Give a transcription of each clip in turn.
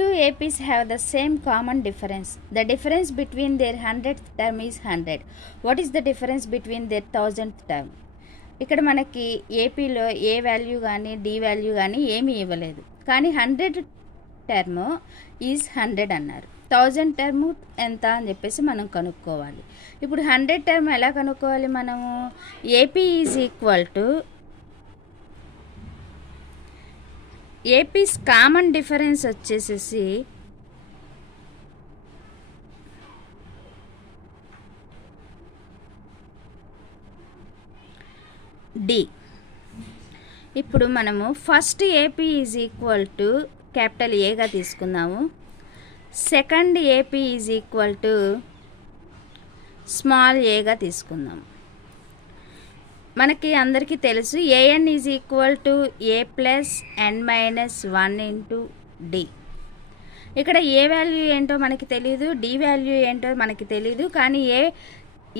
two APs have the same common difference. The difference between their 100th term is 100. What is the difference between their 1000th term? ఇక్కడ మనకి ఏపీలో ఏ value కానీ D value కానీ ఏమీ ఇవ్వలేదు, కానీ 100 term is 100 అన్నారు. 1000 టర్మ్ ఎంత అని చెప్పేసి మనం కనుక్కోవాలి. ఇప్పుడు 100 టర్మ్ ఎలా కనుక్కోవాలి మనము? AP is equal to AP's common difference వచ్చేసేసి డి. ఇప్పుడు మనము first AP is equal to capital ఏగా తీసుకుందాము. Second AP is equal to small ఏగా తీసుకుందాము. మనకి అందరికీ తెలుసు A N is equal to A plus N minus 1 into D. ఇక్కడ ఏ వాల్యూ ఏంటో మనకి తెలియదు, డి వాల్యూ ఏంటో మనకి తెలియదు, కానీ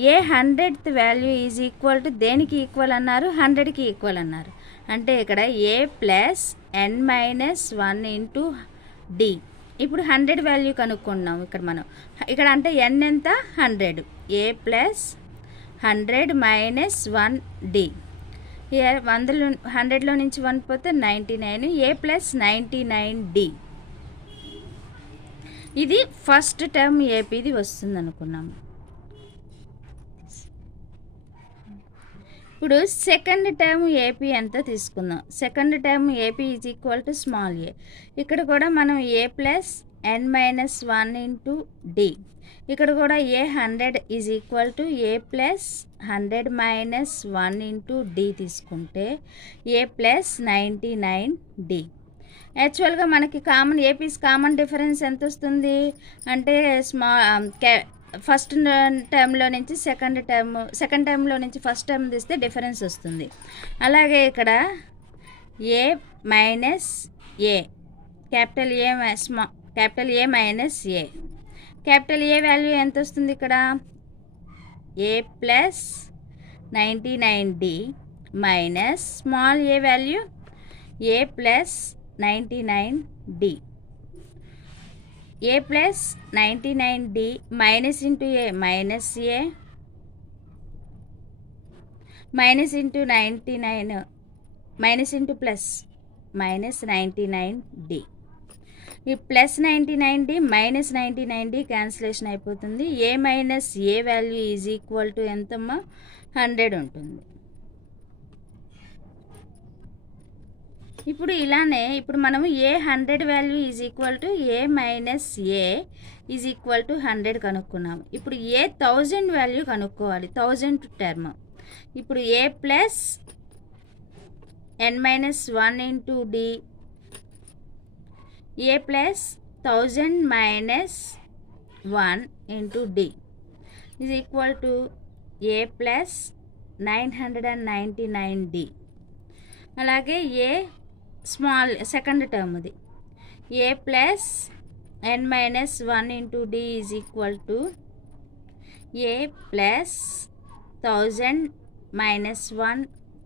ఏ 100th value is equal to దేనికి ఈక్వల్ అన్నారు? 100కి ఈక్వల్ అన్నారు. అంటే ఇక్కడ a plus N minus 1 into D. ఇప్పుడు 100 వాల్యూ కనుక్కున్నాం ఇక్కడ మనం. ఇక్కడ అంటే ఎన్ ఎంత? 100. A plus 100 minus 1 d. Year 100లో నుంచి 1 పోతే 99. A plus 99 d. ఇది ఫస్ట్ టర్మ్ ఏపీది వస్తుంది అనుకున్నాము. ఇప్పుడు సెకండ్ టర్మ్ ఏపీ ఎంత తీసుకుందాం. Second term AP is equal to small a. ఇక్కడ కూడా మనం a plus N minus 1 into D. ఇక్కడ కూడా a 100 is equal to A plus 100 minus 1 into d తీసుకుంటే ఏ ప్లస్ 99 డి. యాక్చువల్గా మనకి కామన్ ఏపీస్ కామన్ డిఫరెన్స్ ఎంత వస్తుంది అంటే ఫస్ట్ టర్మ్లో నుంచి సెకండ్ టర్మ్లో నుంచి ఫస్ట్ టర్మ్ తీస్తే డిఫరెన్స్ వస్తుంది. అలాగే ఇక్కడ a minus a, capital a minus a. Capital a value ఎంత వస్తుంది ఇక్కడ? A plus 99 d minus small a value a plus 99 d. A plus 99 d minus into a minus a minus into 99 minus into plus minus 99 d. ఈ plus 99 d minus 99 d cancellation అయిపోతుంది. A minus A value is equal to ఎంతమ్మా? 100 ఉంటుంది. ఇప్పుడు ఇలానే ఇప్పుడు మనము ఏ 100 value is equal to a minus a is equal to 100 కనుక్కున్నాము. ఇప్పుడు ఏ 1000 వాల్యూ కనుక్కోవాలి. 1000 టర్మ్. ఇప్పుడు a plus N minus 1 into d a plus 1000 minus 1 into d is equal to A plus 999 d. అలాగే ఏ స్మాల్ సెకండ్ టర్మ్ది a plus N minus 1 into d is equal to A plus 1000 minus 1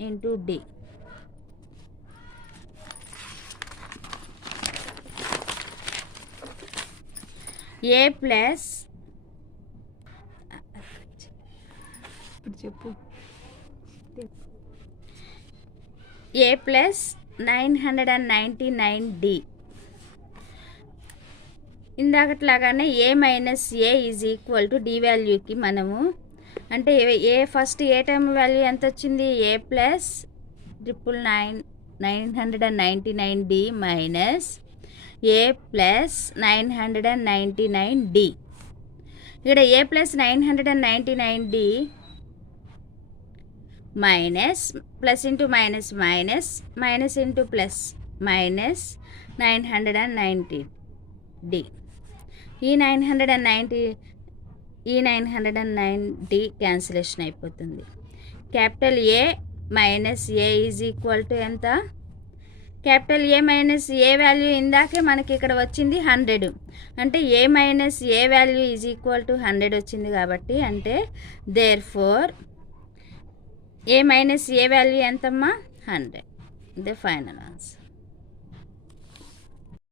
into d. A plus చెప్పు a plus 999 d. ఇందాకట్లాగానే a minus a is equal to d వాల్యూకి మనము అంటే a first a term value ఎంత వచ్చింది? A plus 999 d minus a plus 999 d. ఇక్కడ a plus 999 d minus plus into minus minus minus into plus minus 990 d. ఈ 990 cancellation అయిపోతుంది. Capital a minus a is equal to ఎంత? Capital a minus A value ఇందాకే మనకి ఇక్కడ వచ్చింది 100. అంటే ఏ minus A value is equal to 100 వచ్చింది కాబట్టి అంటే therefore A minus A value ఎంతమ్మా? 100. The final answer.